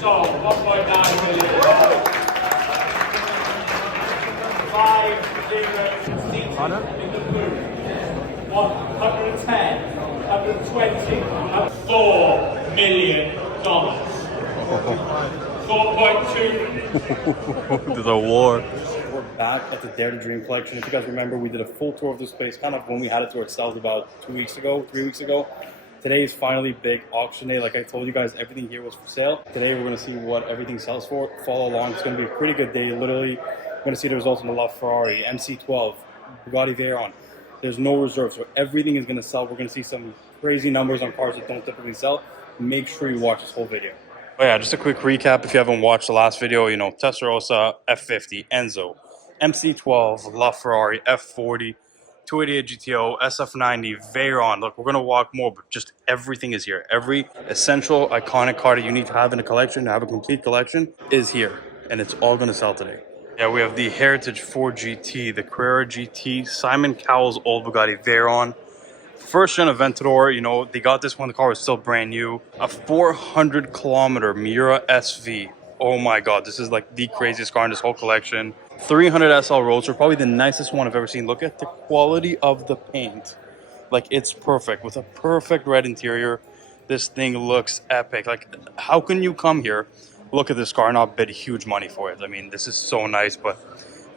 sold, 1.9 million. 5 zeros seated in the booth. 110, 120, $4 million. 4.2. There's a war. We're back at the Dare to Dream collection. If you guys remember, we did a full tour of this place kind of when we had it to ourselves about 3 weeks ago. Today is finally big auction day. Like I told you guys, everything here was for sale. Today we're going to see what everything sells for. Follow along. It's going to be a pretty good day. Literally, we're going to see the results on the LaFerrari, MC12, Bugatti Veyron. There's no reserve, so everything is going to sell. We're going to see some crazy numbers on cars that don't typically sell. Make sure you watch this whole video. Oh yeah, just a quick recap if you haven't watched the last video. You know, Testarossa, F40, Enzo, MC12, LaFerrari, F40, 288 GTO, SF90, Veyron. Look, we're going to walk more, but just everything is here. Every essential, iconic car that you need to have in a collection, to have a complete collection, is here. And it's all going to sell today. Yeah, we have the Heritage 4 GT, the Carrera GT, Simon Cowell's old Bugatti Veyron. First gen Aventador, you know, they got this when the car was still brand new. A 400 kilometer Miura SV. Oh my God, this is like the craziest car in this whole collection. 300 SL Roadster, probably the nicest one I've ever seen. Look at the quality of the paint. Like, it's perfect. With a perfect red interior, this thing looks epic. Like, how can you come here, look at this car, and not bid huge money for it? I mean, this is so nice, but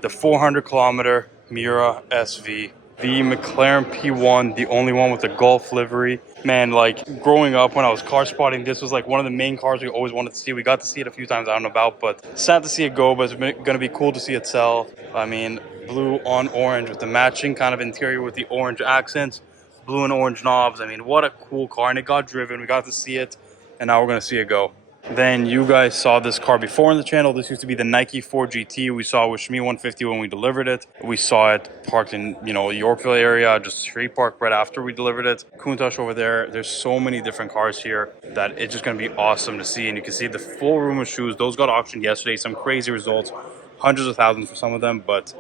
the 400 kilometer Miura SV, the McLaren P1, the only one with the Golf livery. Man, like, growing up when I was car spotting, this was like one of the main cars we always wanted to see. We got to see it a few times out and about, but sad to see it go, but it's going to be cool to see it sell. I mean, blue on orange with the matching kind of interior with the orange accents, blue and orange knobs. I mean, what a cool car, and it got driven. We got to see it, and now we're going to see it go. Then you guys saw this car before on the channel. This used to be the Nike 4 GT. We saw it with Shmi 150 when we delivered it. We saw it parked in, you know, Yorkville area, just street park right after we delivered it. Countach over there. There's so many different cars here that it's just going to be awesome to see. And you can see the full room of shoes. Those got auctioned yesterday. Some crazy results. Hundreds of thousands for some of them, but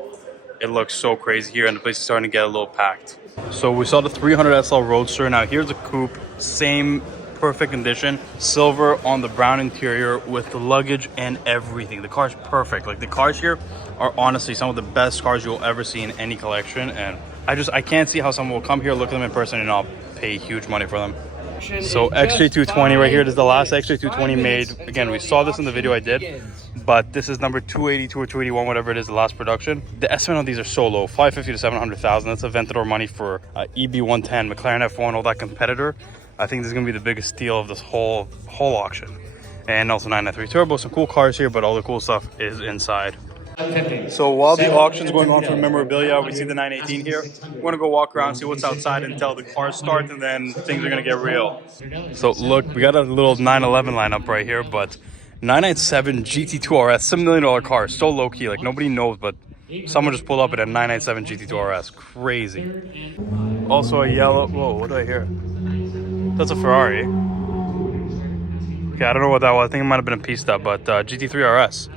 it looks so crazy here, and the place is starting to get a little packed. So we saw the 300 SL Roadster. Now here's a coupe. Same perfect condition, silver on the brown interior with the luggage and everything. The car's perfect. Like, the cars here are honestly some of the best cars you'll ever see in any collection, and I can't see how someone will come here, look at them in person, and not pay huge money for them. So XJ220 right here. This is the last XJ220 made. Again, we saw this in the video I did, but this is number 282 or 281, whatever it is, the last production. The estimate on these are so low, 550 to 700,000. That's Aventador money for EB110, McLaren F1, all that competitor. I think this is going to be the biggest steal of this whole auction. And also 993 Turbo, some cool cars here, but all the cool stuff is inside. So while the auction's going on for memorabilia, we see the 918 here. We're going to go walk around, see what's outside until the cars start, and then things are going to get real. So look, we got a little 911 lineup right here, but 997 GT2 RS, $7 million car, so low-key, like nobody knows, but someone just pulled up at a 997 GT2 RS. Crazy. Also a yellow, whoa, what do I hear? That's a Ferrari. Okay, I don't know what that was. I think it might have been a Pista, but GT3 RS.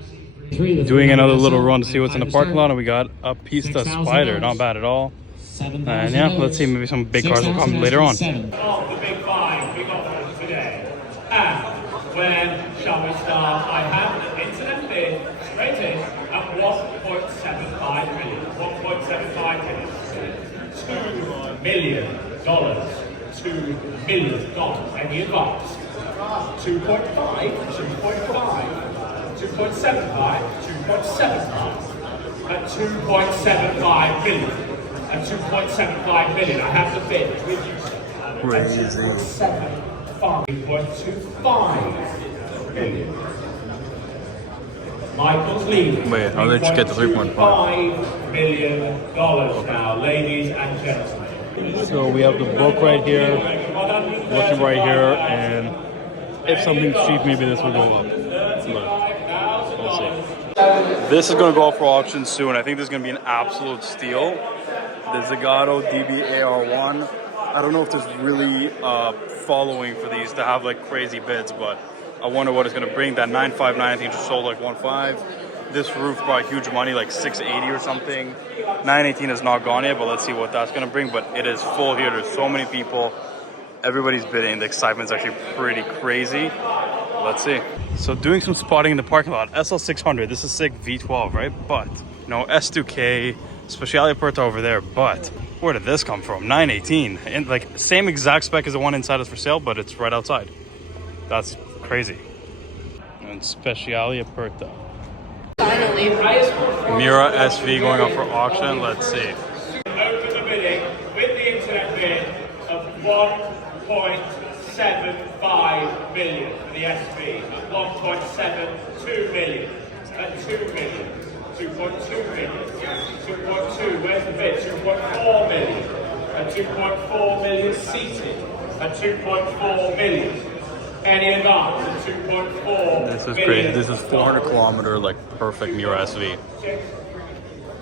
Doing another little run to see what's in the parking lot, and we got a Pista Spider. Not bad at all. And yeah, let's see, maybe some big cars will come later on. Of the big five we got today. And when shall we start? I have an internet bid straight in at $1.75 million. $1.75 million. $2 million. $2 million. Any advice? 2.5, 2.5, 2.75, 2.75, at 2.75 million. At 2.75 million, I have the bid with you. Crazy. 3.25 million. Michael's leading. Wait, how did you get to 3.5? $5 million now, ladies and gentlemen. So we have the book right here, looking right here, and if something's cheap, maybe this will go up. But we'll see. This is going to go up for auction soon. I think this is going to be an absolute steal. The Zagato DBAR1. I don't know if there's really following for these to have like crazy bids, but I wonder what it's going to bring. That 959 I think just sold like 1.5. This roof brought huge money, like 680 or something. 918 is not gone yet, but let's see what that's going to bring. But it is full here. There's so many people. Everybody's bidding. The excitement's actually pretty crazy. let's see. So doing some spotting in the parking lot. SL600, this is sick V12, right? But, you know, S2K, Speciale Aperta over there, but where did this come from? 918, and like same exact spec as the one inside is for sale, but it's right outside. That's crazy. And Speciale Aperta. Finally. Miura SV going up for auction. Let's see. Open the bidding with the internet bid of 1.75 million for the SV, 1.72 million, at 2 million, 2.2 million, 2.2, where's the bid? 2.4 million, at 2.4 million seated, at 2.4 million. Any advance at 2.4 This is million. crazy. This is 400 kilometer, like perfect Miura SV.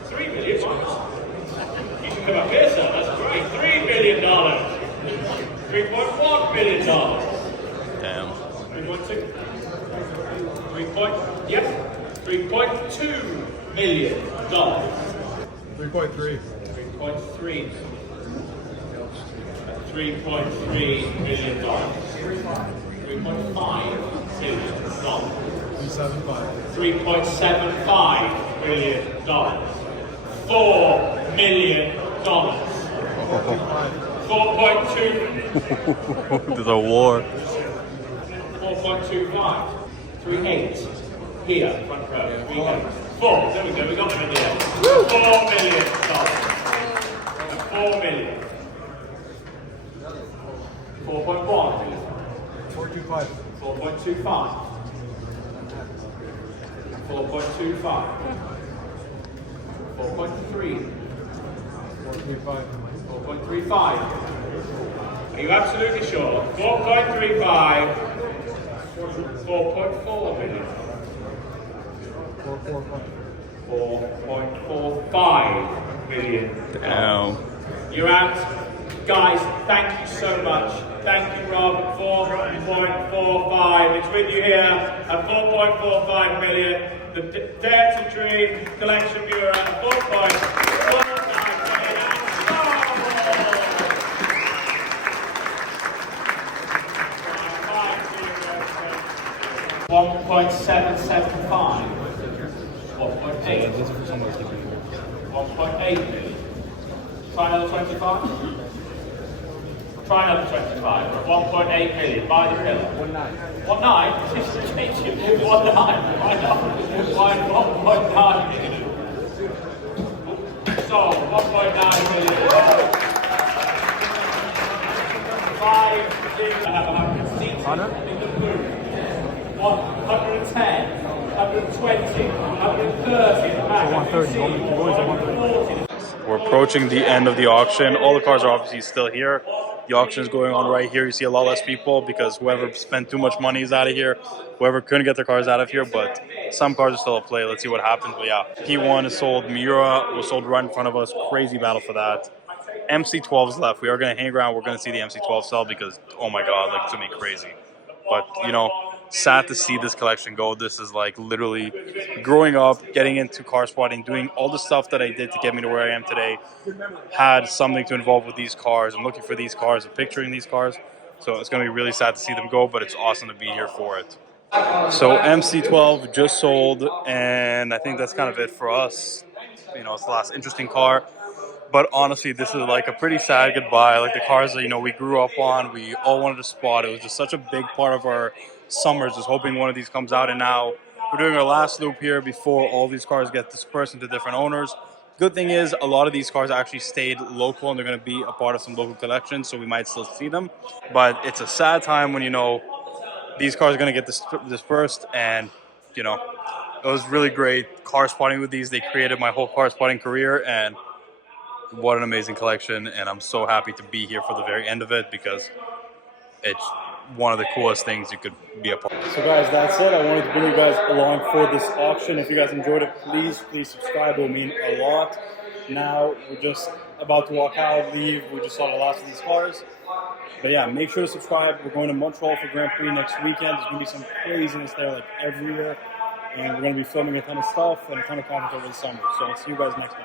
3 million? You can come up here, sir. That's great. $3 million. $3.1 million. Damn. 3.2. 3.2 million dollars. 3.3. 3.3. $3.3 million. $3.5 million. $3.75 million. $4 million. 4.2. There's a war. 4.25. 3.8. Here, front row. 3.8. 4. There we go. We got them in the end. $4 million. $4 million. 4.1. 4.25. 4.25. 4.25. 4.3. 4.35. Are you absolutely sure? 4.35. 4.4 million. 4.45 million. Damn. You're out. Guys, thank you so much. Thank you, Rob. 4.45. It's with you here at 4.45 million. The Dare to Dream Collection Miura at 4.45 million. And 1.775. 1.8. 1.8 million. Try another 25. Try another 25. 1.8 million. Buy the pillar. 1.9. 1.9? This is ridiculous. 1.9. Why not? Why 1.9 million? So, 1.9 million. 5 things. I have 100 seats in the booth. 110, 120, 130 in the back. 140. We're approaching the end of the auction. All the cars are obviously still here. The auction is going on right here. You see a lot less people because whoever spent too much money is out of here. Whoever couldn't get their cars out of here, but some cars are still at play. Let's see what happens. But yeah, P1 is sold. Miura was sold right in front of us. Crazy battle for that. MC12 is left. We are going to hang around. We're going to see the MC12 sell because, oh my God, like, it's going to be crazy. But, you know, sad to see this collection go. This is like literally growing up, getting into car spotting, doing all the stuff that I did to get me to where I am today. Had something to involve with these cars. I'm looking for these cars and picturing these cars. So it's going to be really sad to see them go, but it's awesome to be here for it. So MC12 just sold, and I think that's kind of it for us. You know, it's the last interesting car. But honestly, this is like a pretty sad goodbye. Like the cars that, you know, we grew up on, we all wanted to spot. It was just such a big part of our summers, just hoping one of these comes out. And now we're doing our last loop here before all these cars get dispersed into different owners. Good thing is a lot of these cars actually stayed local and they're going to be a part of some local collections, so we might still see them. But it's a sad time when, you know, these cars are going to get dispersed. And, you know, it was really great car spotting with these. They created my whole car spotting career, and what an amazing collection. And I'm so happy to be here for the very end of it because it's one of the coolest things you could be a part of. So guys, that's it. I wanted to bring you guys along for this auction. If you guys enjoyed it, please subscribe. It will mean a lot. Now we're just about to walk out, leave. We just saw the last of these cars. But yeah, make sure to subscribe. We're going to Montreal for Grand Prix next weekend. There's going to be some craziness there like every year. And we're going to be filming a ton of stuff and a ton of content over the summer. So I'll see you guys next time.